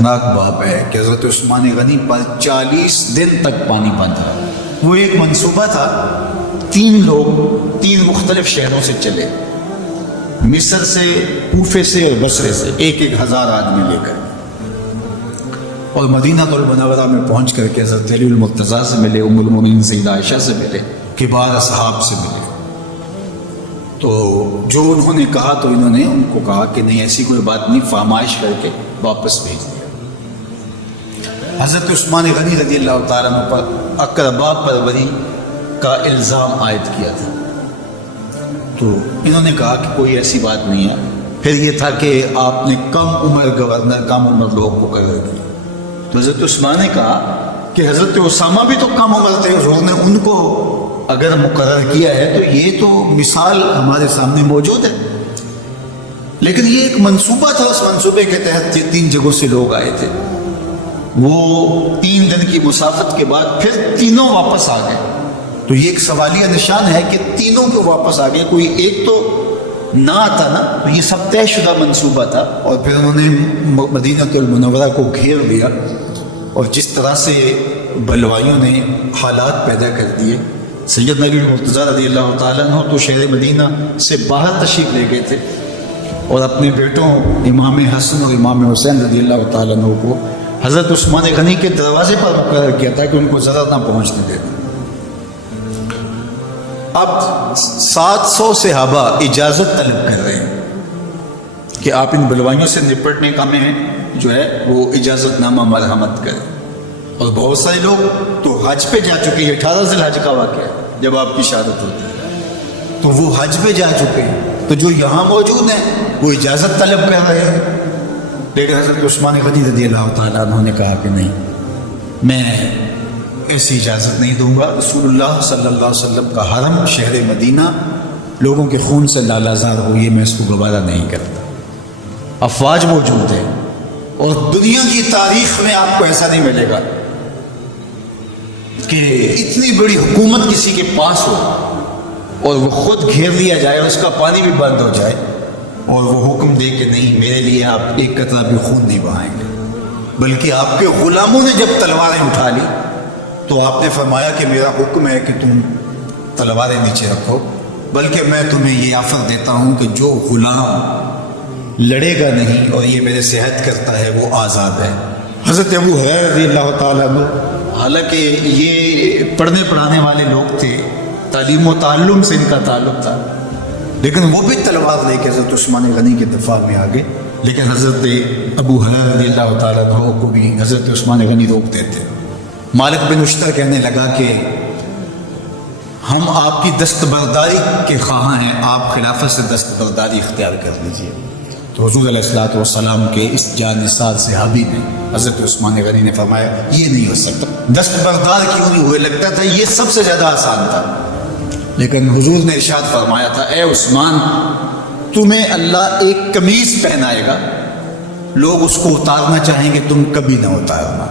ناک باب ہے کہ حضرت عثمان غنی پر 40 دن تک پانی بند رہا۔ وہ ایک منصوبہ تھا، 3 لوگ 3 مختلف شہروں سے چلے، مصر سے، کوفے سے اور بصرے سے، 1,000 آدمی لے کر، اور مدینہ المنورہ میں پہنچ کر کے حضرت علی المرتضیٰ سے ملے، ام المومنین سیدہ عائشہ سے ملے، کبار اصحاب سے ملے۔ تو جو انہوں نے کہا تو انہوں نے ان کو کہا کہ نہیں ایسی کوئی بات نہیں، فرمائش کر کے واپس بھیج دیا۔ حضرت عثمان غنی رضی اللہ تعالیٰ عنہ پر اقربا پروری کا الزام عائد کیا تھا، تو انہوں نے کہا کہ کوئی ایسی بات نہیں ہے۔ پھر یہ تھا کہ آپ نے کم عمر گورنر، کم عمر لوگ مقرر کیا، تو حضرت عثمان نے کہا کہ حضرت اسامہ بھی تو کم عمر تھے، حضور نے ان کو اگر مقرر کیا ہے تو یہ تو مثال ہمارے سامنے موجود ہے، لیکن یہ ایک منصوبہ تھا، اس منصوبے کے تحت 3 جگہوں سے لوگ آئے تھے۔ وہ 3 دن کی مسافت کے بعد پھر تینوں واپس آ گئے، تو یہ ایک سوالیہ نشان ہے کہ تینوں کو واپس آ گئے، کوئی ایک تو نہ آتا نا، تو یہ سب طے شدہ منصوبہ تھا۔ اور پھر انہوں نے مدینہ المنورہ کو گھیر لیا، اور جس طرح سے بلوائیوں نے حالات پیدا کر دیے، سید علی المرتضیٰ رضی اللہ تعالیٰ عنہ تو شہر مدینہ سے باہر تشریف لے گئے تھے، اور اپنے بیٹوں امام حسن اور امام حسین رضی اللہ تعالیٰ عنہ کو حضرت عثمان غنی کے دروازے پر مقرر کیا تھا کہ ان کو ذرا نہ پہنچنے دینا۔ اب 700 صحابہ اجازت طلب کر رہے ہیں کہ آپ ان بلوائیوں سے نپٹنے کا میں جو ہے وہ اجازت نامہ مرحمت کریں، اور بہت سارے لوگ تو حج پہ جا چکے ہیں، 18 ذی الحج کا واقعہ ہے جب آپ کی شہادت ہوتی ہے، تو وہ حج پہ جا چکے ہیں، تو جو یہاں موجود ہیں وہ اجازت طلب کر رہے ہیں، لیکن حضرت عثمان غنی رضی اللہ تعالیٰ عنہ نے کہا کہ نہیں، میں ایسی اجازت نہیں دوں گا۔ رسول اللہ صلی اللہ علیہ وسلم کا حرم شہر مدینہ لوگوں کے خون سے لالازار ہو، یہ میں اس کو گوارا نہیں کرتا۔ افواج موجود ہیں، اور دنیا کی تاریخ میں آپ کو ایسا نہیں ملے گا کہ اتنی بڑی حکومت کسی کے پاس ہو اور وہ خود گھیر لیا جائے، اور اس کا پانی بھی بند ہو جائے، اور وہ حکم دے کہ نہیں، میرے لیے آپ ایک قطرہ بھی خون نہیں بہائیں گے۔ بلکہ آپ کے غلاموں نے جب تلواریں اٹھا لی تو آپ نے فرمایا کہ میرا حکم ہے کہ تم تلواریں نیچے رکھو، بلکہ میں تمہیں یہ آفر دیتا ہوں کہ جو غلام لڑے گا نہیں اور یہ میرے صحت کرتا ہے وہ آزاد ہے۔ حضرت ابو ہریرہ رضی اللہ تعالیٰ عنہ، حالانکہ یہ پڑھنے پڑھانے والے لوگ تھے، تعلیم و تعلم سے ان کا تعلق تھا، لیکن وہ بھی تلوار لے کے حضرت عثمان غنی کے دفاع میں آ گئے، لیکن حضرت ابو ہریرہ رضی اللہ تعالیٰ عنہ کو بھی حضرت عثمان غنی روکتے تھے۔ مالک بن اشتر کہنے لگا کہ ہم آپ کی دستبرداری کے خواہاں ہیں، آپ خلافت سے دستبرداری اختیار کر لیجیے۔ تو حضور علیہ الصلوۃ والسلام کے اس جانثار صحابی نے حضرت عثمان غنی نے فرمایا یہ نہیں ہو سکتا، دستبردار کیوں نہیں ہوئے؟ لگتا تھا یہ سب سے زیادہ آسان تھا، لیکن حضور نے ارشاد فرمایا تھا اے عثمان، تمہیں اللہ ایک قمیض پہنائے گا، لوگ اس کو اتارنا چاہیں گے، تم کبھی نہ اتارنا۔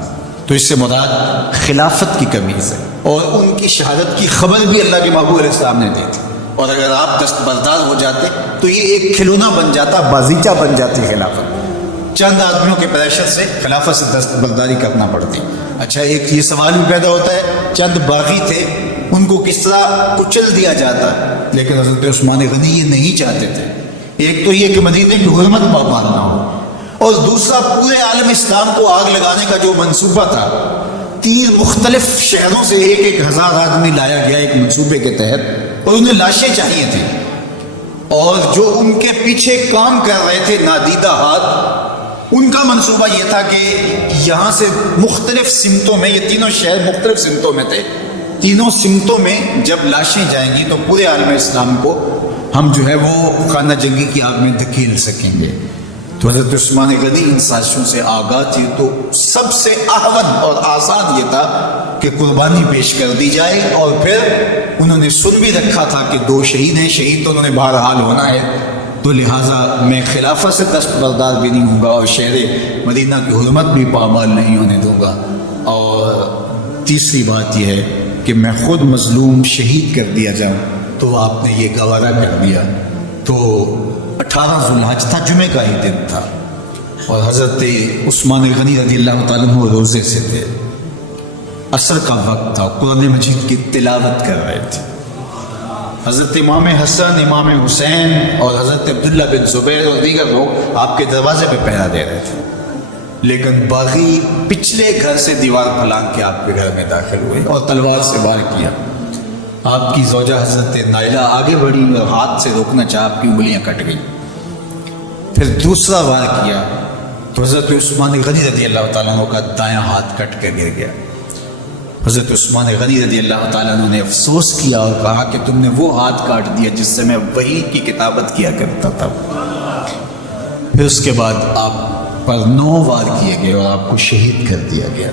تو اس سے مراد خلافت کی قمیض ہے، اور ان کی شہادت کی خبر بھی اللہ کے محبوب علیہ السلام نے دی تھی، اور اگر آپ دستبردار ہو جاتے تو یہ ایک کھلونا بن جاتا، بازیچہ بن جاتی خلافت۔ چند آدمیوں کے پریشر سے خلافت سے دستبرداری کرنا پڑتی۔ اچھا، ایک یہ سوال بھی پیدا ہوتا ہے، چند باغی تھے، ان کو کس طرح کچل دیا جاتا، لیکن حضرت عثمان غنی یہ نہیں چاہتے تھے۔ ایک تو یہ کہ مدینے کی حرمت پامال نہ ہو، اور دوسرا پورے عالم اسلام کو آگ لگانے کا جو منصوبہ تھا، 3 مختلف شہروں سے 1,000 آدمی لایا گیا ایک منصوبے کے تحت، اور انہیں لاشیں چاہیے تھیں، اور جو ان کے پیچھے کام کر رہے تھے نادیدہ ہاتھ، ان کا منصوبہ یہ تھا کہ یہاں سے مختلف سمتوں میں، یہ تینوں شہر مختلف سمتوں میں تھے، تینوں سمتوں میں جب لاشیں جائیں گی تو پورے عالم اسلام کو ہم جو ہے وہ خانہ جنگی کی آگ میں دھکیل سکیں گے۔ تو حضرت عثمان غنی ان سازشوں سے آگاہ تھے، تو سب سے احوط اور آسان یہ تھا کہ قربانی پیش کر دی جائے، اور پھر انہوں نے سن بھی رکھا تھا کہ 2 شہید ہیں، شہید تو انہوں نے بہرحال ہونا ہے، تو لہٰذا میں خلافت سے دستبردار بھی نہیں ہوں گا، اور شہر مدینہ کی حرمت بھی پامال نہیں ہونے دوں گا، اور تیسری بات یہ ہے کہ میں خود مظلوم شہید کر دیا جاؤں۔ تو آپ نے یہ گوارا کر دیا۔ تو 18 ذوالحج تھا، جمعے کا ہی دن تھا، اور حضرت عثمان غنی رضی اللہ تعالیٰ عنہ روزے سے تھے، عصر کا وقت تھا، قرآن مجید کی تلاوت کر رہے تھے۔ حضرت امام حسن، امام حسین اور حضرت عبداللہ بن زبیر اور دیگر لوگ آپ کے دروازے پہ پہرا دے رہے تھے، لیکن باغی پچھلے گھر سے دیوار پھلانگ کے آپ کے گھر میں داخل ہوئے اور تلوار سے وار کیا۔ آپ کی زوجہ حضرت نائلہ آگے بڑھی اور ہاتھ سے روکنا چاہا، آپ کی انگلیاں کٹ گئیں۔ پھر دوسرا وار کیا تو حضرت عثمان غنی رضی اللہ تعالیٰ عنہ کا دایاں ہاتھ کٹ کے گر گیا۔ حضرت عثمان غنی رضی اللہ تعالیٰ عنہ نے افسوس کیا اور کہا کہ تم نے وہ ہاتھ کاٹ دیا جس سے میں وحی کی کتابت کیا کرتا تھا۔ پھر اس کے بعد آپ پر 9 وار کیے گئے اور آپ کو شہید کر دیا گیا،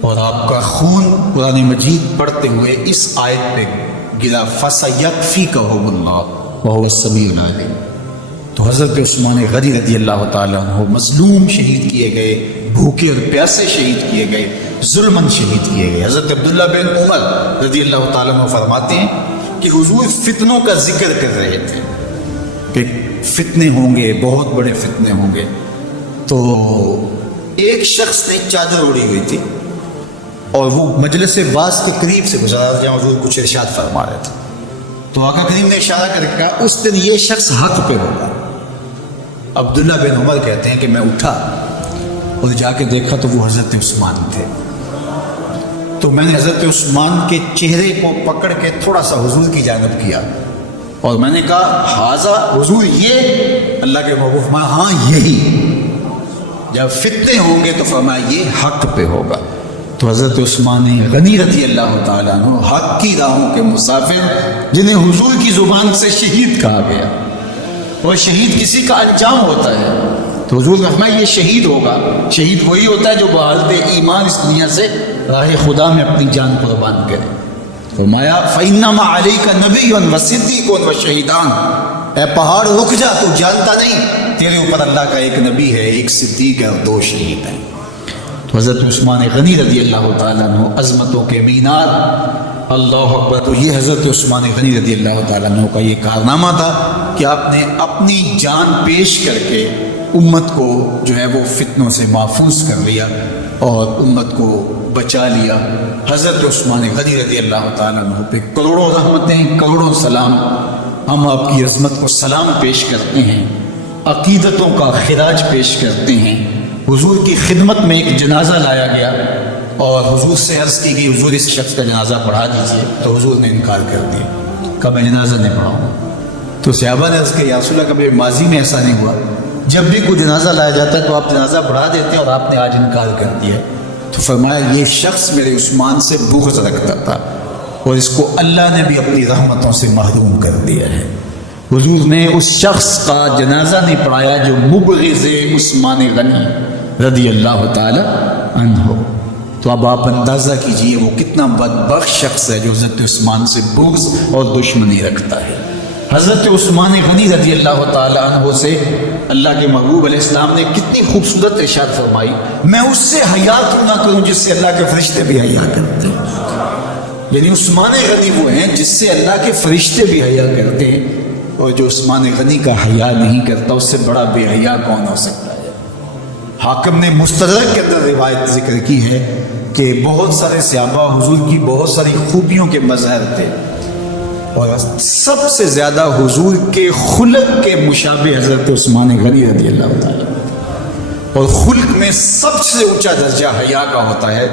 اور آپ کا خون قرآن مجید پڑھتے ہوئے اس آیت پہ گرا، فَسَيَكْفِيكَهُمُ اللَّهُ وَهُوَ السَّمِيعُ الْعَلِيمُ۔ تو حضرت عثمان غنی رضی اللہ تعالیٰ عنہ مظلوم شہید کیے گئے، بھوکے اور پیاسے شہید کیے گئے، ظلماً شہید کیے گئے۔ حضرت عبداللہ بن عمر رضی اللہ تعالیٰ عنہ فرماتے ہیں کہ حضور فتنوں کا ذکر کر رہے تھے کہ فتنے ہوں گے، بہت بڑے فتنے ہوں گے، تو ایک شخص نے چادر اڑی ہوئی تھی اور وہ مجلس واعظ کے قریب سے گزرا جہاں حضور کچھ ارشاد فرما رہے تھے، تو آقا کریم نے اشارہ کر کے کہا اس دن یہ شخص حق پہ ہوگا۔ عبداللہ بن عمر کہتے ہیں کہ میں اٹھا اور جا کے دیکھا تو وہ حضرت عثمان تھے، تو میں نے حضرت عثمان کے چہرے کو پکڑ کے تھوڑا سا حضور کی جانب کیا اور میں نے کہا حاضہ حضور، یہ اللہ کے محبوب فرمایا ہاں یہی، جب فتنے ہوں گے تو فرمایا یہ حق پہ ہوگا۔ تو حضرت عثمان غنی رضی اللہ تعالیٰ عنہ حق کی راہوں کے مسافر جنہیں حضور کی زبان سے شہید کہا گیا، اور شہید کسی کا انجام ہوتا ہے، تو حضور نے فرمایا یہ شہید ہوگا۔ شہید وہی ہوتا ہے جو بحالت ایمان اس دنیا سے راہ خدا میں اپنی جان قربان کرے۔ فرمایا فَإِنَّمَا عَلَيْكَ نَبِيٌّ وَصِدِّيقٌ وَشَهِيدَانِ، اے پہاڑ رک جا، تو جانتا نہیں تیرے اوپر اللہ کا ایک نبی ہے، ایک صدیق ہے اور 2 شہید ہیں۔ تو حضرت عثمان غنی رضی اللہ تعالیٰ عنہ عظمتوں کے مینار، اللہ اکبر۔ تو یہ حضرت عثمان غنی رضی اللہ تعالیٰ عنہ کا یہ کارنامہ تھا کہ آپ نے اپنی جان پیش کر کے امت کو جو ہے وہ فتنوں سے محفوظ کر لیا اور امت کو بچا لیا۔ حضرت عثمان غنی رضی اللہ تعالیٰ عنہ پہ کروڑوں رحمتیں، کروڑوں سلام۔ ہم آپ کی عظمت کو سلام پیش کرتے ہیں، عقیدتوں کا خراج پیش کرتے ہیں۔ حضور کی خدمت میں ایک جنازہ لایا گیا اور حضور سے عرض کی گئی حضور اس شخص کا جنازہ پڑھا دیجیے، تو حضور نے انکار کر دیا، کہا میں جنازہ نہیں پڑھاؤں۔ تو صحابہ نے عرض کیا یا رسول اللہ، کبھی ماضی میں ایسا نہیں ہوا، جب بھی کوئی جنازہ لایا جاتا ہے تو آپ جنازہ پڑھا دیتے اور آپ نے آج انکار کر دیا۔ تو فرمایا یہ شخص میرے عثمان سے بغض رکھتا تھا اور اس کو اللہ نے بھی اپنی رحمتوں سے محروم کر دیا ہے۔ حضور نے اس شخص کا جنازہ نہیں پڑھایا جو مبغض عثمان غنی رضی اللہ تعالی عنہ۔ تو اب آپ اندازہ کیجئے وہ کتنا بدبخت شخص ہے جو حضرت عثمان سے بغض اور دشمنی رکھتا ہے۔ حضرت عثمان غنی رضی اللہ تعالی عنہ سے اللہ کے محبوب علیہ السلام نے کتنی خوبصورت ارشاد فرمائی، میں اس سے حیا کیوں نہ کروں جس سے اللہ کے فرشتے بھی حیا کرتے ہیں۔ یعنی عثمان غنی وہ ہیں جس سے اللہ کے فرشتے بھی حیا کرتے ہیں، اور جو عثمان غنی کا حیا نہیں کرتا اس سے بڑا بے حیا کون ہو سکتا ہے۔ حاکم نے مستدرک کے اندر روایت ذکر کی ہے کہ بہت سارے صحابہ حضور کی بہت ساری خوبیوں کے مظہر تھے، اور سب سے زیادہ حضور کے خلق کے مشابہ حضرت عثمان غنی رضی اللہ تعالیٰ، اور خلق میں سب سے اونچا درجہ حیا کا ہوتا ہے۔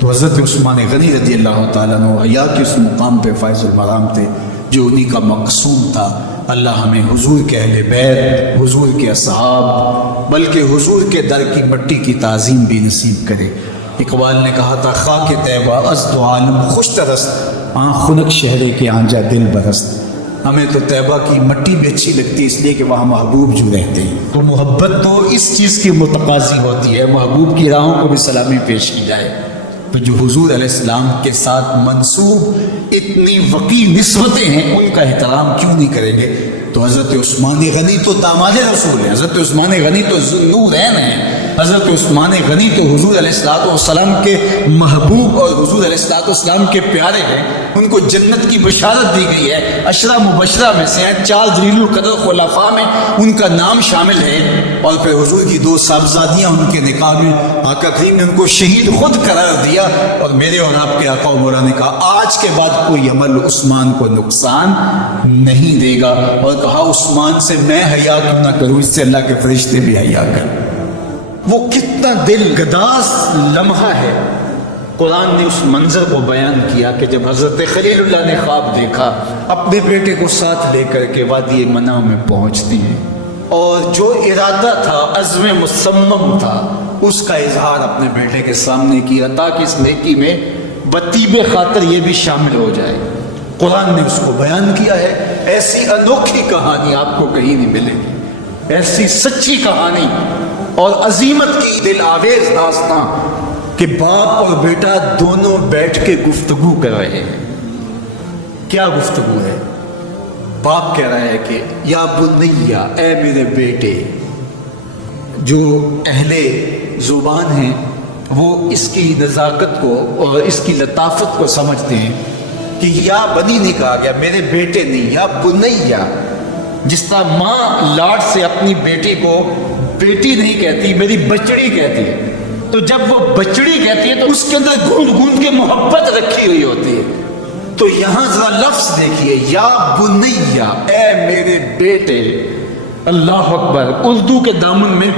تو حضرت عثمان غنی رضی اللہ تعالیٰ عنہ حیا کے اس مقام پہ فائز المرام تھے جو انہی کا مقصود تھا۔ اللہ ہمیں حضور کے اہل بیت، حضور کے اصحاب، بلکہ حضور کے در کی مٹی کی تعظیم بھی نصیب کرے۔ اقبال نے کہا تھا خاک طیبہ از تو عالم خوش ترست، آنکھ خنک شہرے کے آنجا دل برست۔ ہمیں تو طیبہ کی مٹی بھی اچھی لگتی ہے اس لیے کہ وہاں محبوب جو رہتے ہیں، تو محبت تو اس چیز کی متقاضی ہوتی ہے، محبوب کی راہوں کو بھی سلامی پیش کی جائے۔ تو جو حضور علیہ السلام کے ساتھ منسوب اتنی وقی نسبتیں ہیں ان کا احترام کیوں نہیں کریں گے؟ تو حضرت عثمان غنی تو داماد رسول ہیں، حضرت عثمان غنی تو ذو النورین ہیں، حضرت عثمان غنی تو حضور علیہ السلام کے محبوب اور حضور علیہ السلام کے پیارے ہیں، ان کو جنت کی بشارت دی گئی ہے، عشرہ مبشرہ میں سے ہیں، 4 جلیل القدر خلفاء میں ان کا نام شامل ہے، اور پھر حضور کی 2 صاحبزادیاں ان کے نکاح میں آقا کریم نے ان کو شہید خود قرار دیا، اور میرے اور آپ کے آقا و مولا نے کہا آج کے بعد کوئی عمل عثمان کو نقصان نہیں دے گا، اور کہا عثمان سے میں حیا کیوں نہ کروں، اس سے اللہ کے فرشتے بھی حیا کریں۔ وہ کتنا دل گداز لمحہ ہے، قرآن نے اس منظر کو بیان کیا کہ جب حضرت خلیل اللہ نے خواب دیکھا اپنے بیٹے کو ساتھ لے کر کے وادی منع میں پہنچتے ہیں، اور جو ارادہ تھا، عزم مصمم تھا، اس کا اظہار اپنے بیٹے کے سامنے کیا تاکہ اس نیکی میں بطیب خاطر یہ بھی شامل ہو جائے۔ قرآن نے اس کو بیان کیا ہے۔ ایسی انوکھی کہانی آپ کو کہیں نہیں ملے گی، ایسی سچی کہانی اور عظیمت کی دل آویز داستان کہ باپ اور بیٹا دونوں بیٹھ کے گفتگو کر رہے ہیں۔ کیا گفتگو ہے؟ باپ کہہ رہا ہے کہ یا بنیا، اے میرے بیٹے۔ جو اہل زبان ہیں وہ اس کی نزاکت کو اور اس کی لطافت کو سمجھتے ہیں کہ یا بنی نہیں کہا گیا، میرے بیٹے نہیں، یا بنیا۔ جس طرح ماں لاڈ سے اپنی بیٹی کو بیٹی نہیں کہتی، میری بچڑی کہتی ہے، تو جب وہ بچڑی کہتی ہے تو اس کے اندر گوند گوند کے محبت رکھی ہوئی ہوتی ہے۔ تو یہاں ذرا لفظ دیکھیے، یا بنیا، اے میرے بیٹے۔ اللہ اکبر۔ اردو کے دامن میں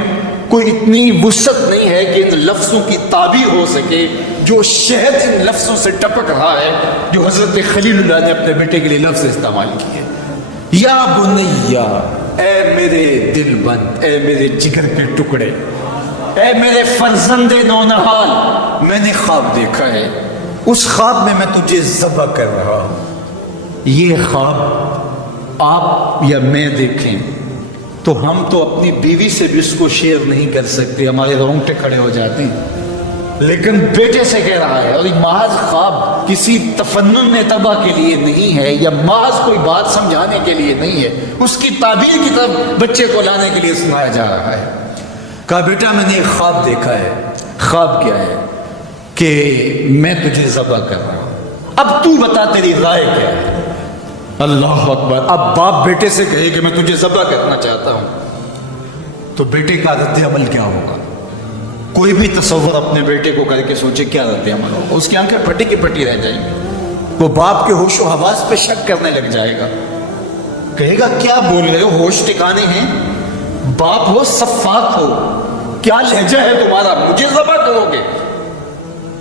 کوئی اتنی وسعت نہیں ہے کہ ان لفظوں کی تعبیر ہو سکے جو شہد ان لفظوں سے ٹپک رہا ہے جو حضرت خلیل اللہ نے اپنے بیٹے کے لیے لفظ استعمال کیے۔ یا بنیا، اے میرے دل بند، اے میرے جگر کے ٹکڑے، اے میرے فرزند نونہال، میں نے خواب دیکھا ہے، اس خواب میں تجھے ذبح کر رہا ہوں۔ یہ خواب آپ یا میں دیکھیں تو ہم تو اپنی بیوی سے بھی اس کو شیئر نہیں کر سکتے، ہمارے رونگٹے کھڑے ہو جاتے ہیں، لیکن بیٹے سے کہہ رہا ہے، اور یہ محض خواب کسی تفنن تباہ کے لیے نہیں ہے یا محض کوئی بات سمجھانے کے لیے نہیں ہے، اس کی تعبیر کی طرف بچے کو لانے کے لیے سنایا جا رہا ہے۔ کہا بیٹا میں نے ایک خواب دیکھا ہے۔ خواب کیا ہے؟ کہ میں تجھے ذبح کر رہا ہوں، اب تو بتا تیری رائے کیا ہے؟ اللہ اکبر۔ اب باپ بیٹے سے کہے کہ میں تجھے ذبح کرنا چاہتا ہوں تو بیٹے کا رد عمل کیا ہوگا؟ کوئی بھی تصور اپنے بیٹے کو کر کے سوچے کیا رد عمل ہوگا؟ اس کی آنکھیں پھٹی کی پھٹی رہ جائیں گی، وہ باپ کے ہوش و حواس پہ شک کرنے لگ جائے گا، کہے گا کیا بول رہے ہو، ہوش ٹھکانے ہیں؟ باپ ہو، صفاق ہو، کیا لہجہ ہے تمہارا، مجھے ذبح کرو گے؟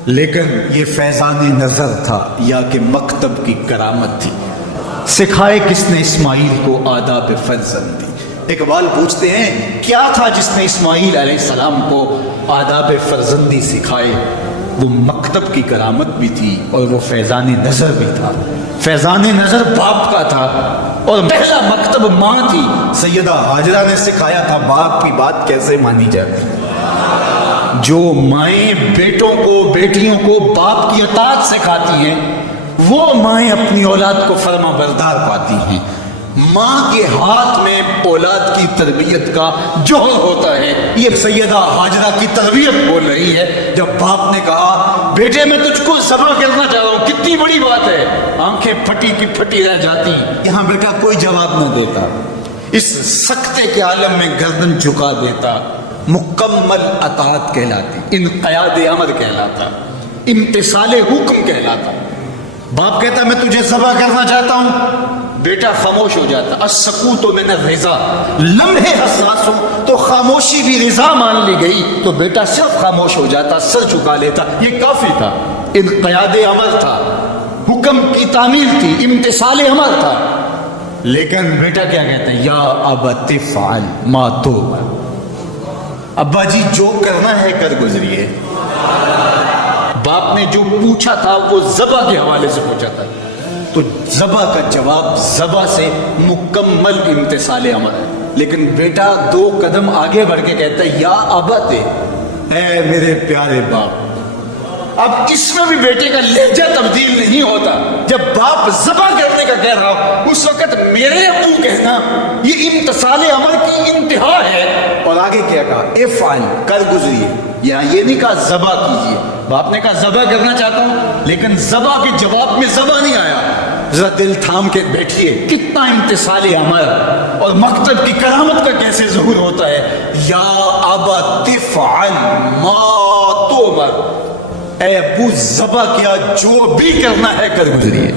لیکن یہ فیضان نظر تھا یا کہ مکتب کی کرامت تھی؟ سکھائے کس نے اسماعیل کو آداب فرزندی؟ اقبال پوچھتے ہیں کیا تھا جس نے اسماعیل علیہ السلام کو آداب فرزندی سکھائے؟ وہ مکتب کی کرامت بھی تھی اور وہ فیضان نظر بھی تھا۔ فیضان نظر باپ کا تھا اور پہلا مکتب ماں تھی۔ سیدہ ہاجرہ نے سکھایا تھا باپ کی بات کیسے مانی جاتی۔ جو مائیں بیٹوں کو، بیٹیوں کو باپ کی اطاعت سکھاتی ہیں وہ مائیں اپنی اولاد کو فرما بردار پاتی ہیں۔ ماں کے ہاتھ میں اولاد کی تربیت کا جوہر ہوتا ہے۔ یہ سیدہ ہاجرہ کی تربیت بول رہی ہے جب باپ نے کہا بیٹے میں تجھ کو ذبح کرنا چاہ رہا ہوں، کتنی بڑی بات ہے، آنکھیں پھٹی کی پھٹی رہ جاتی۔ یہاں بیٹا کوئی جواب نہ دیتا، اس سکتے کے عالم میں گردن جھکا دیتا۔ مکمل اطاعت کہلاتی، انقیاد امر کہلاتا، امتثال حکم کہلاتا۔ باپ کہتا میں تجھے ذبح کرنا چاہتا ہوں، بیٹا خاموش ہو جاتا۔ السکوت من الرضا، لمحے حساس ہو تو خاموشی بھی رضا مان لی گئی تو بیٹا صرف خاموش ہو جاتا، سر جھکا لیتا، یہ کافی تھا۔ انقیاد امر تھا، حکم کی تعمیل تھی، امتثال امر تھا۔ لیکن بیٹا کیا کہتے ہیں؟ یا ابت فعل ما تؤمر، ابا جی جو کرنا ہے کر گزریے۔ باپ نے جو پوچھا تھا وہ ذبح کے حوالے سے پوچھا تھا، تو ذبح کا جواب ذبح سے مکمل امتثال امر ہے۔ لیکن بیٹا 2 قدم آگے بڑھ کے کہتا ہے یا ابت، اے میرے پیارے باپ، اب اس میں بھی بیٹے کا لہجہ تبدیل نہیں ہوتا. جب باپ ذبح کرنے کا کہہ رہا ہو اس وقت میرے ابو کہنا یہ امتثال امر کی انتہا ہے. اور آگے کیا کہا؟ افعل، کر گزریے. یہاں یہ نہیں کہا ذبح کیجیے. باپ نے کہا ذبح کرنا چاہتا ہوں، لیکن ذبح کے جواب میں ذبح نہیں آیا. ذرا دل تھام کے بیٹھیے. کتنا امتثال امر اور مکتب کی کرامت کا کیسے ظہور ہوتا ہے. یا ابا تفعل ما تؤمر، اے ابو ذبح کیا جو بھی کرنا ہے کر گزریے.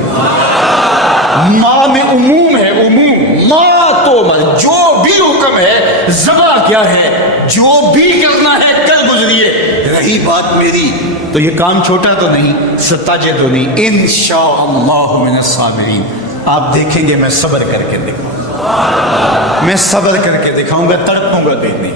ماں میں عموم ہے، عموم. ما تؤمر، جو بھی حکم ہے. ذبح کیا ہے؟ جو بھی کرنا ہے کر گزریے. رہی بات میری تو یہ کام چھوٹا تو نہیں، ستاجے تو نہیں. انشاءاللہ من الصابرین. آپ دیکھیں گے میں صبر کر کے دکھاؤں گا، میں صبر کر کے دکھاؤں گا، تڑپوں گا دیکھنے.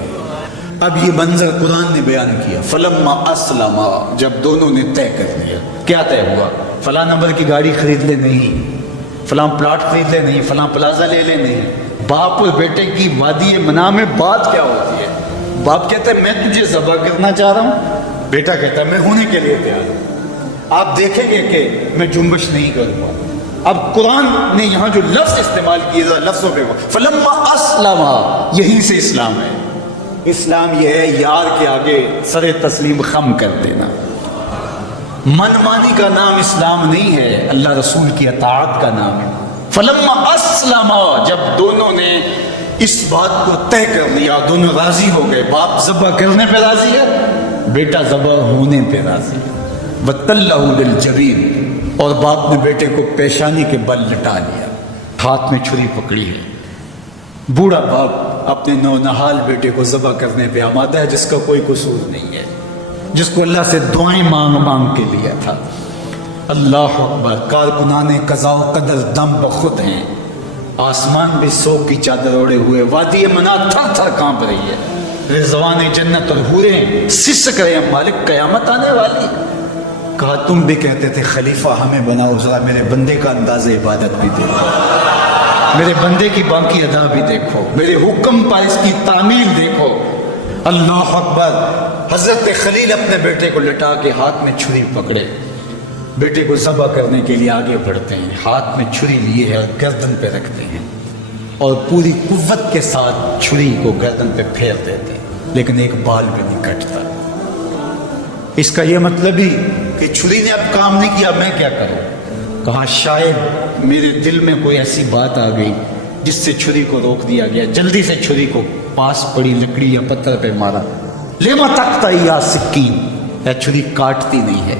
اب یہ منظر قرآن نے بیان کیا. فلما اسلما، جب دونوں نے طے کر لیا. کیا طے ہوا؟ فلاں نمبر کی گاڑی خرید لے نہیں، فلاں پلاٹ خرید لے نہیں، فلاں پلازا لے لے نہیں. باپ اور بیٹے کی وادی منع میں بات کیا ہوتی ہے؟ باپ کہتا ہے میں تجھے ذبح کرنا چاہ رہا ہوں، بیٹا کہتا ہے میں ہونے کے لیے تیار ہوں. آپ دیکھیں گے کہ میں جنبش نہیں کروں گا. اب قرآن نے یہاں جو لفظ استعمال کیا لفظوں پہ فلما اسلما، یہیں سے اسلام ہے. اسلام یہ ہے یار کے آگے سر تسلیم خم کر دینا. من مانی کا نام اسلام نہیں ہے، اللہ رسول کی اطاعت کا نام ہے. فلما اسلما، جب دونوں نے اس بات کو طے کر لیا، دونوں راضی ہو گئے. باپ ذبح کرنے پہ راضی ہے، بیٹا ذبح ہونے پہ راضی ہے. وَتَلَّهُ لِلْجَبِينِ، اور باپ نے بیٹے کو پیشانی کے بل لٹا لیا، ہاتھ میں چھری پکڑی ہے. بوڑھا باپ اپنے نونہال بیٹے کو ذبح کرنے پہ آمادہ ہے، جس کا کوئی قصور نہیں ہے، جس کو اللہ سے دعائیں مانگ مانگ کے لیا تھا. اللہ اکبر. کارکنان قضاء و قدر دم بخود ہیں. آسمان بھی سوگ کی چادر اوڑے ہوئے، وادی منع تھر تھر کانپ رہی ہے. رضوان جنت اور حوریں سسک رہے ہیں، مالک قیامت آنے والی. کہا تم بھی کہتے تھے خلیفہ ہمیں بناؤ، ذرا میرے بندے کا انداز عبادت بھی دیکھو، میرے بندے کی باقی ادا بھی دیکھو، میرے حکم پر اس کی تعمیل دیکھو. اللہ اکبر. حضرت خلیل اپنے بیٹے کو لٹا کے ہاتھ میں چھری پکڑے، بیٹے کو ذبح کرنے کے لیے آگے بڑھتے ہیں. ہاتھ میں چھری لیے ہے اور گردن پہ رکھتے ہیں اور پوری قوت کے ساتھ چھری کو گردن پہ پھیر دیتے ہیں، لیکن ایک بال بھی نہیں کٹتا. اس کا یہ مطلب ہی کہ چھری نے اب کام نہیں کیا، میں کیا کروں. کہا شاید میرے دل میں کوئی ایسی بات آ گئی جس سے چھری کو روک دیا گیا. جلدی سے چھری کو پاس پڑی لکڑی یا پتھر پہ مارا. لما تقطع یا سکین، یا چھری کاٹتی نہیں ہے.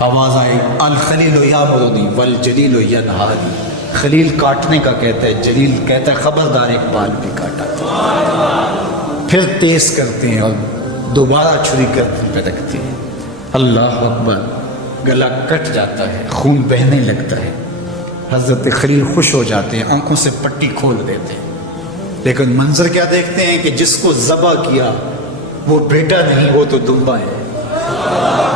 آواز آئی الخلیل یامرنی والجلیل ینہانی. خلیل کاٹنے کا کہتا ہے، جلیل کہتا ہے خبردار ایک بال بھی کاٹا. پھر تیز کرتے ہیں اور دوبارہ چھری گردن پہ رکھتے ہیں. اللہ اکبر. گلا کٹ جاتا ہے، خون بہنے لگتا ہے. حضرت خلیل خوش ہو جاتے ہیں، آنکھوں سے پٹی کھول دیتے ہیں. لیکن منظر کیا دیکھتے ہیں کہ جس کو ذبح کیا وہ بیٹا نہیں، وہ تو دمبا ہے.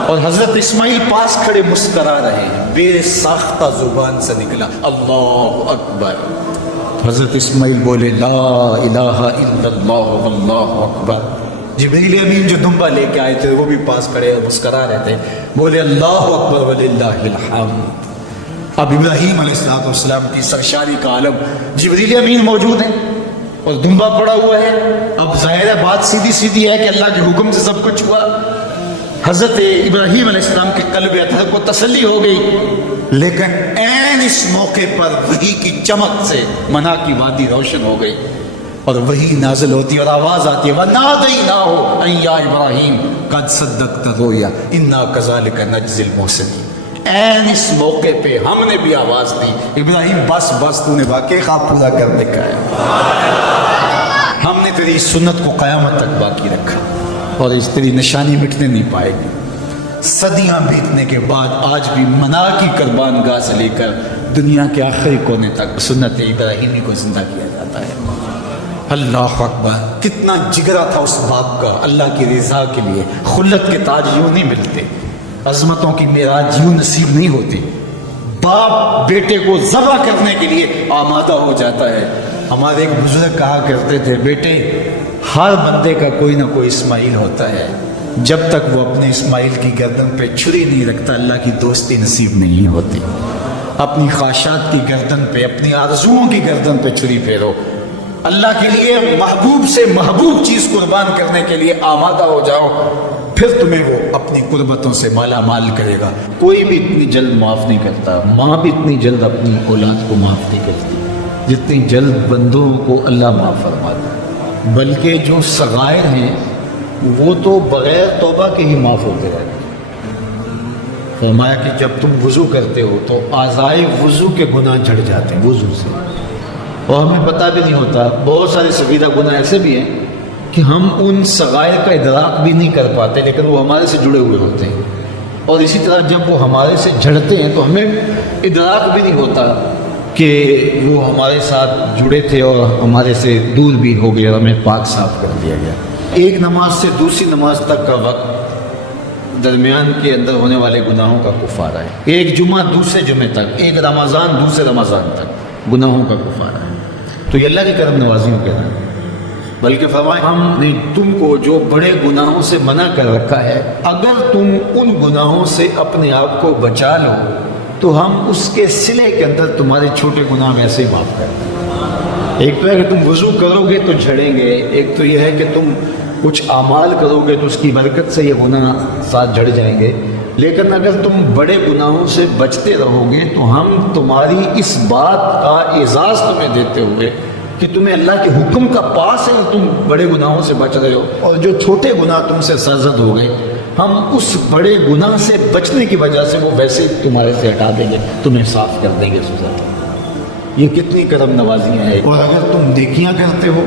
اور حضرت اسماعیل پاس کھڑے مسکرا رہے ہیں. بے ساختہ زبان سے نکلا اللہ اکبر. حضرت اسماعیل بولے لا الہ الا اللہ واللہ اکبر. جبریل امین جو دمبا لے کے آئے تھے وہ بھی پاس کھڑے اور مسکرا رہے تھے، بولے اللہ اکبر وللہ الحمد. اب ابراہیم علیہ السلام کی سرشاری کا عالم، جبریل امین موجود ہیں اور دمبا پڑا ہوا ہے. اب ظاہر بات سیدھی سیدھی ہے کہ اللہ کے حکم سے سب کچھ ہوا. حضرت ابراہیم علیہ السلام کے قلب اطہر کو تسلی ہو گئی، لیکن عین اس موقع پر وحی کی چمک سے منع کی وادی روشن ہو گئی اور وحی نازل ہوتی اور آواز آتی ہے وَنَادَيْنَاهُ أَن يَا إِبْرَاهِيمُ قَدْ صَدَّقْتَ الرُّؤْيَا إِنَّا كَذَلِكَ نَجْزِي الْمُحْسِنِينَ. عین اس موقع پہ ہم نے بھی آواز دی ابراہیم بس بس تو نے واقعی خواب پورا کر دکھایا. ہم نے تیری سنت کو قیامت تک باقی رکھا اور اس تیری نشانی مٹنے نہیں پائے گی. صدیاں بیتنے کے بعد آج بھی منا کی قربان گاہ سے لے کر دنیا کے آخری کونے تک سنت ابراہیمی کو زندہ کیا جاتا ہے. اللہ اکبر. کتنا جگرا تھا اس باپ کا اللہ کی رضا کے لیے. خلت کے تاج یوں نہیں ملتے، عظمتوں کی معراج یوں نصیب نہیں ہوتی. باپ بیٹے کو ذبح کرنے کے لیے آمادہ ہو جاتا ہے. ہمارے ایک بزرگ کہا کرتے تھے بیٹے ہر بندے کا کوئی نہ کوئی اسماعیل ہوتا ہے. جب تک وہ اپنے اسماعیل کی گردن پہ چھری نہیں رکھتا اللہ کی دوستی نصیب نہیں ہوتی. اپنی خواہشات کی گردن پہ، اپنی آرزوؤں کی گردن پہ چھری پھیرو. اللہ کے لیے محبوب سے محبوب چیز قربان کرنے کے لیے آمادہ ہو جاؤ، پھر تمہیں وہ اپنی قربتوں سے مالا مال کرے گا. کوئی بھی اتنی جلد معاف نہیں کرتا، ماں بھی اتنی جلد اپنی اولاد کو معاف نہیں کرتی جتنی جلد بندوں کو اللہ معاف فرماتا. بلکہ جو صغائر ہیں وہ تو بغیر توبہ کے ہی معاف ہوتے رہتے ہیں. فرمایا کہ جب تم وضو کرتے ہو تو اعضائے وضو کے گناہ جھڑ جاتے ہیں وضو سے، اور ہمیں پتہ بھی نہیں ہوتا. بہت سارے صغیرہ گناہ ایسے بھی ہیں کہ ہم ان صغائر کا ادراک بھی نہیں کر پاتے، لیکن وہ ہمارے سے جڑے ہوئے ہوتے ہیں. اور اسی طرح جب وہ ہمارے سے جھڑتے ہیں تو ہمیں ادراک بھی نہیں ہوتا کہ وہ ہمارے ساتھ جڑے تھے اور ہمارے سے دور بھی ہو گئے اور ہمیں پاک صاف کر دیا گیا. ایک نماز سے دوسری نماز تک کا وقت درمیان کے اندر ہونے والے گناہوں کا کفارہ ہے. ایک جمعہ دوسرے جمعے تک، ایک رمضان دوسرے رمضان تک گناہوں کا کفارہ ہے. تو یہ اللہ کی کرم نوازیوں کے نام. بلکہ فرمایا ہم نے تم کو جو بڑے گناہوں سے منع کر رکھا ہے، اگر تم ان گناہوں سے اپنے آپ کو بچا لو تو ہم اس کے صلے کے اندر تمہارے چھوٹے گناہ ویسے ہی معاف کر دیں. ایک تو ہے کہ تم وضو کرو گے تو جھڑیں گے، ایک تو یہ ہے کہ تم کچھ اعمال کرو گے تو اس کی برکت سے یہ گناہ ساتھ جھڑ جائیں گے. لیکن اگر تم بڑے گناہوں سے بچتے رہو گے تو ہم تمہاری اس بات کا اعزاز تمہیں دیتے ہوئے کہ تمہیں اللہ کے حکم کا پاس ہے، تم بڑے گناہوں سے بچ رہے ہو، اور جو چھوٹے گناہ تم سے سرزد ہو گئے ہم اس بڑے گناہ سے بچنے کی وجہ سے وہ ویسے تمہارے سے ہٹا دیں گے، تمہیں صاف کر دیں گے. سزا یہ کتنی کرم نوازیاں ہیں. اور اگر تم نیکیاں کرتے ہو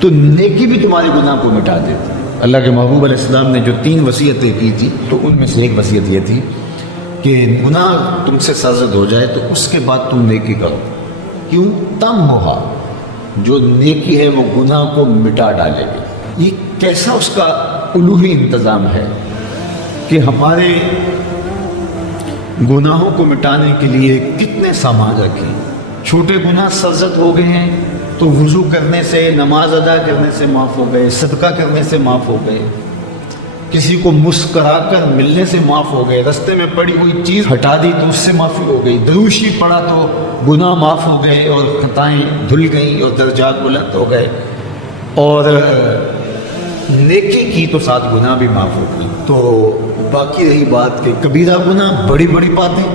تو نیکی بھی تمہارے گناہ کو مٹا دیتی. اللہ کے محبوب علیہ السلام نے جو 3 وصیتیں کی تھی تو ان میں سے ایک وصیت یہ تھی کہ گناہ تم سے سرزد ہو جائے تو اس کے بعد تم نیکی کرو. کیوں؟ تم ہوہا، جو نیکی ہے وہ گناہ کو مٹا ڈالے گی. یہ کیسا اس کا الوہی انتظام ہے کہ ہمارے گناہوں کو مٹانے کے لیے کتنے سامان رکھیں. چھوٹے گناہ سرزد ہو گئے ہیں تو وضو کرنے سے، نماز ادا کرنے سے معاف ہو گئے، صدقہ کرنے سے معاف ہو گئے، کسی کو مسکرا کر ملنے سے معاف ہو گئے، رستے میں پڑی ہوئی چیز ہٹا دی تو اس سے معافی ہو گئی، دروشی پڑا تو گناہ معاف ہو گئے اور خطائیں دھل گئیں اور درجات بلند ہو گئے، اور نیکی کی تو ساتھ گناہ بھی معاف ہو گئی. تو باقی رہی بات کہ کبیرہ گناہ، بڑی بڑی باتیں،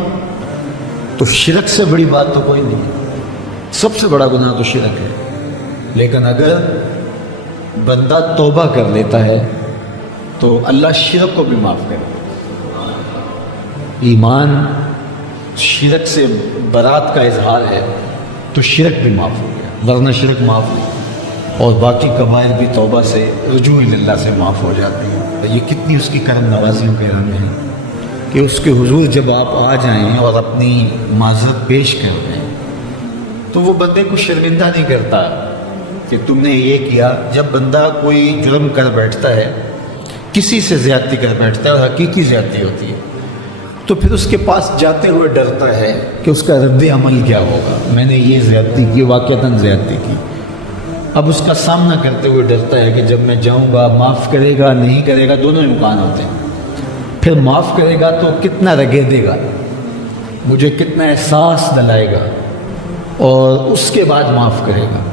تو شرک سے بڑی بات تو کوئی نہیں. سب سے بڑا گناہ تو شرک ہے. لیکن اگر بندہ توبہ کر لیتا ہے تو اللہ شرک کو بھی معاف کر دیتا. ایمان شرک سے برات کا اظہار ہے تو شرک بھی معاف ہو گیا، ورنہ شرک معاف ہو گیا. اور باقی کبائر بھی توبہ سے، رجوع اللہ سے معاف ہو جاتے ہیں. یہ کتنی اس کی کرم نوازیوں کے رنگ ہیں کہ اس کے حضور جب آپ آ جائیں اور اپنی معذرت پیش کر دیں تو وہ بندے کو شرمندہ نہیں کرتا کہ تم نے یہ کیا. جب بندہ کوئی جرم کر بیٹھتا ہے، کسی سے زیادتی کر بیٹھتا ہے اور حقیقی زیادتی ہوتی ہے، تو پھر اس کے پاس جاتے ہوئے ڈرتا ہے کہ اس کا رد عمل کیا ہوگا. میں نے یہ زیادتی کی، واقعتاً زیادتی کی. اب اس کا سامنا کرتے ہوئے ڈرتا ہے کہ جب میں جاؤں گا معاف کرے گا نہیں کرے گا، دونوں امکان ہوتے ہیں. پھر معاف کرے گا تو کتنا رگے دے گا، مجھے کتنا احساس دلائے گا، اور اس کے بعد معاف کرے گا.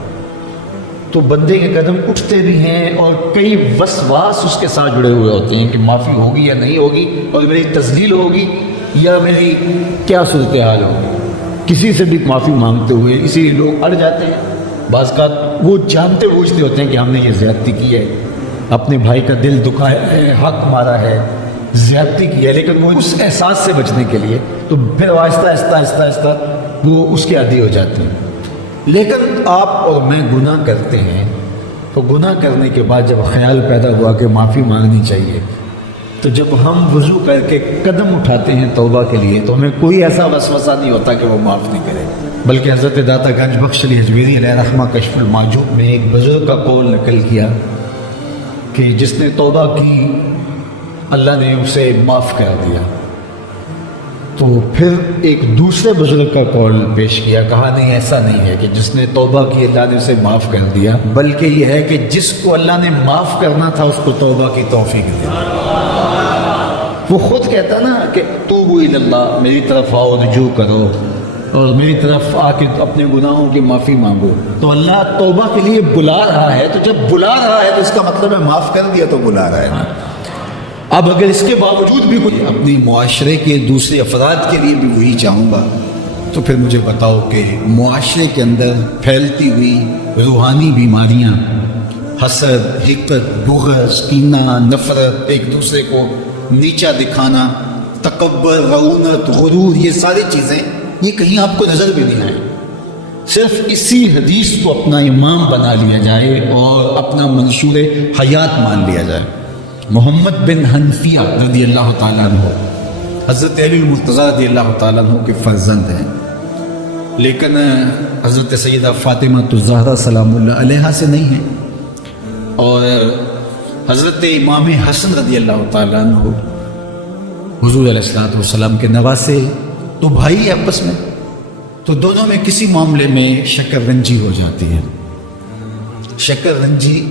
تو بندے کے قدم اٹھتے بھی ہیں اور کئی وسواس اس کے ساتھ جڑے ہوئے ہوتے ہیں کہ معافی ہوگی یا نہیں ہوگی، اور میری تذلیل ہوگی یا میری کیا صورتحال ہوگی. کسی سے بھی معافی مانگتے ہوئے اسی لیے لوگ اڑ جاتے ہیں. بعض کا وہ جانتے بوجھتے ہوتے ہیں کہ ہم نے یہ زیادتی کی ہے، اپنے بھائی کا دل دکھایا ہے، حق مارا ہے، زیادتی کی ہے، لیکن وہ اس احساس سے بچنے کے لیے تو پھر آہستہ آہستہ آہستہ آہستہ وہ اس کے عادی ہو جاتے ہیں. لیکن آپ اور میں گناہ کرتے ہیں تو گناہ کرنے کے بعد جب خیال پیدا ہوا کہ معافی مانگنی چاہیے، تو جب ہم وضو کر کے قدم اٹھاتے ہیں توبہ کے لیے تو ہمیں کوئی ایسا وسوسہ نہیں ہوتا کہ وہ معاف نہیں کرے. بلکہ حضرت داتا گنج بخش علی حجویری علیہ رحمہ کشف المعجوب میں ایک بزرگ کا قول نقل کیا کہ جس نے توبہ کی اللہ نے اسے معاف کر دیا. تو پھر ایک دوسرے بزرگ کا قول پیش کیا، کہا نہیں ایسا نہیں ہے کہ جس نے توبہ کی اللہ نے اسے معاف کر دیا، بلکہ یہ ہے کہ جس کو اللہ نے معاف کرنا تھا اس کو توبہ کی توفیق دی۔ وہ خود کہتا نا کہ توبوا الی اللہ، میری طرف آؤ، رجوع کرو اور میری طرف آ کے اپنے گناہوں کی معافی مانگو۔ تو اللہ توبہ کے لیے بلا رہا ہے، تو جب بلا رہا ہے تو اس کا مطلب ہے معاف کر دیا تو بلا رہا ہے نا۔ اب اگر اس کے باوجود بھی کوئی اپنی معاشرے کے دوسرے افراد کے لیے بھی وہی چاہوں گا، تو پھر مجھے بتاؤ کہ معاشرے کے اندر پھیلتی ہوئی روحانی بیماریاں، حسد، حقد، بغض، کینہ، نفرت، ایک دوسرے کو نیچا دکھانا، تکبر، رعونت، غرور، یہ ساری چیزیں یہ کہیں آپ کو نظر بھی نہیں آئیں۔ صرف اسی حدیث کو اپنا امام بنا لیا جائے اور اپنا منشور حیات مان لیا جائے۔ محمد بن حنفیہ رضی اللہ تعالیٰ عنہ حضرت علی المرتضیٰ رضی اللہ تعالیٰ عنہ کے فرزند ہیں، لیکن حضرت سیدہ فاطمہ الزہرا سلام اللہ علیہا سے نہیں ہیں، اور حضرت امام حسن رضی اللہ تعالیٰ عنہ حضور علیہ السلام کے نواسے، تو بھائی آپس میں، تو دونوں میں کسی معاملے میں شکر رنجی ہو جاتی ہے۔ شکر رنجی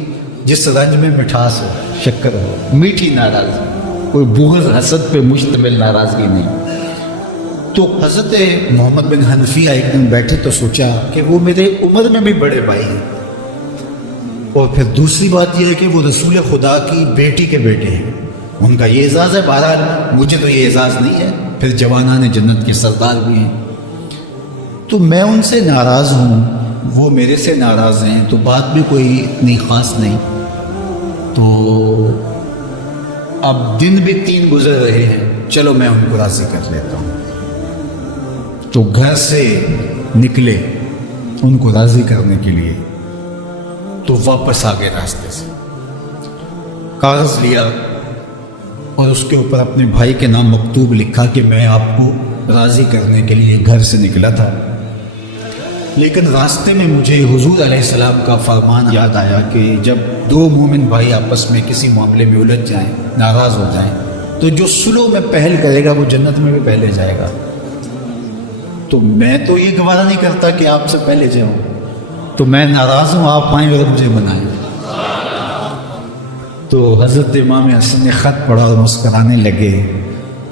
جس رنج میں مٹھاس ہو، شکر ہو، میٹھی ناراضگی، کوئی بغض حسد پہ مشتمل ناراضگی نہیں۔ تو حضرت محمد بن حنفیہ ایک دن بیٹھے تو سوچا کہ وہ میرے عمر میں بھی بڑے بھائی ہیں، اور پھر دوسری بات یہ ہے کہ وہ رسول خدا کی بیٹی کے بیٹے ہیں، ان کا یہ اعزاز ہے، بہرحال مجھے تو یہ اعزاز نہیں ہے، پھر جوانان جنت کے سردار بھی ہیں، تو میں ان سے ناراض ہوں، وہ میرے سے ناراض ہیں، تو بات بھی کوئی اتنی خاص نہیں۔ تو اب دن بھی 3 گزر رہے ہیں، چلو میں ان کو راضی کر لیتا ہوں۔ تو گھر سے نکلے ان کو راضی کرنے کے لیے، تو واپس آ گئے راستے سے، کاغذ لیا اور اس کے اوپر اپنے بھائی کے نام مکتوب لکھا کہ میں آپ کو راضی کرنے کے لیے گھر سے نکلا تھا، لیکن راستے میں مجھے حضور علیہ السلام کا فرمان یاد آیا کہ جب 2 مومن بھائی آپس میں کسی معاملے میں الجھ جائیں، ناراض ہو جائیں، تو جو صلح میں پہل کرے گا وہ جنت میں بھی پہلے جائے گا۔ تو میں تو یہ گوارا نہیں کرتا کہ آپ سے پہلے جاؤں، تو میں ناراض ہوں، آپ آئیں اور مجھے منائیں۔ تو حضرت امام حسن نے خط پڑھا اور مسکرانے لگے،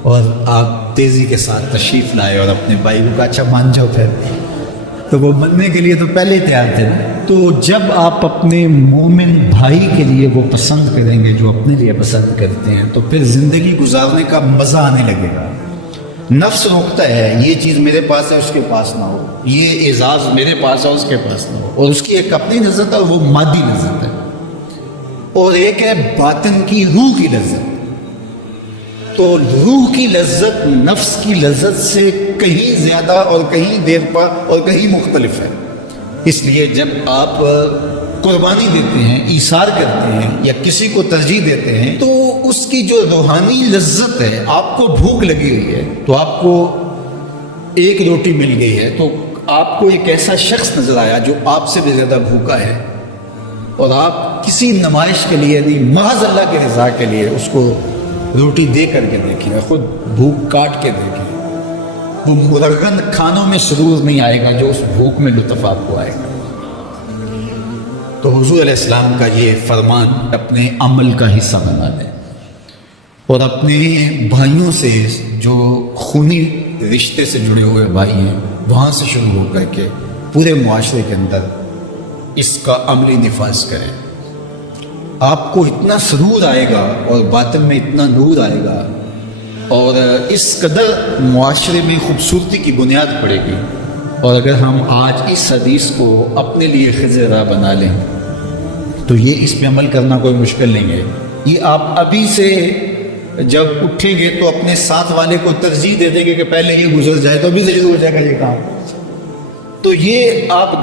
اور آپ تیزی کے ساتھ تشریف لائے اور اپنے بھائی کو کہا اچھا مان جاؤ پھر۔ تو وہ مننے کے لیے تو پہلے ہی تیار تھے نا۔ تو جب آپ اپنے مومن بھائی کے لیے وہ پسند کریں گے جو اپنے لیے پسند کرتے ہیں، تو پھر زندگی گزارنے کا مزہ آنے لگے گا۔ نفس روکتا ہے یہ چیز میرے پاس ہے اس کے پاس نہ ہو، یہ اعزاز میرے پاس ہے اس کے پاس نہ ہو، اور اس کی ایک اپنی لذت ہے، وہ مادی لذت ہے، اور ایک ہے باطن کی روح کی لذت۔ تو روح کی لذت نفس کی لذت سے کہیں زیادہ اور کہیں دیر پا اور کہیں مختلف ہے۔ اس لیے جب آپ قربانی دیتے ہیں، ایثار کرتے ہیں یا کسی کو ترجیح دیتے ہیں، تو اس کی جو روحانی لذت ہے، آپ کو بھوک لگی ہوئی ہے، تو آپ کو ایک روٹی مل گئی ہے، تو آپ کو ایک ایسا شخص نظر آیا جو آپ سے بھی زیادہ بھوکا ہے، اور آپ کسی نمائش کے لیے نہیں، محض اللہ کے رضا کے لیے اس کو روٹی دے کر کے دیکھیں، خود بھوک کاٹ کے دیکھیں، وہ مرغن کھانوں میں سرور نہیں آئے گا جو اس بھوک میں لطف آپ کو آئے گا۔ تو حضور علیہ السلام کا یہ فرمان اپنے عمل کا حصہ بنا لیں، اور اپنے بھائیوں سے جو خونی رشتے سے جڑے ہوئے بھائی ہیں وہاں سے شروع ہو کر کے پورے معاشرے کے اندر اس کا عملی نفاذ کریں۔ آپ کو اتنا سرور آئے گا اور باطن میں اتنا نور آئے گا، اور اس قدر معاشرے میں خوبصورتی کی بنیاد پڑے گی۔ اور اگر ہم آج اس حدیث کو اپنے لیے خضر راہ بنا لیں تو یہ اس پہ عمل کرنا کوئی مشکل نہیں ہے۔ یہ آپ ابھی سے جب اٹھیں گے تو اپنے ساتھ والے کو ترجیح دے دیں گے کہ پہلے یہ گزر جائے، تو ابھی سے شروع ہو جائے گا یہ کام۔ تو یہ آپ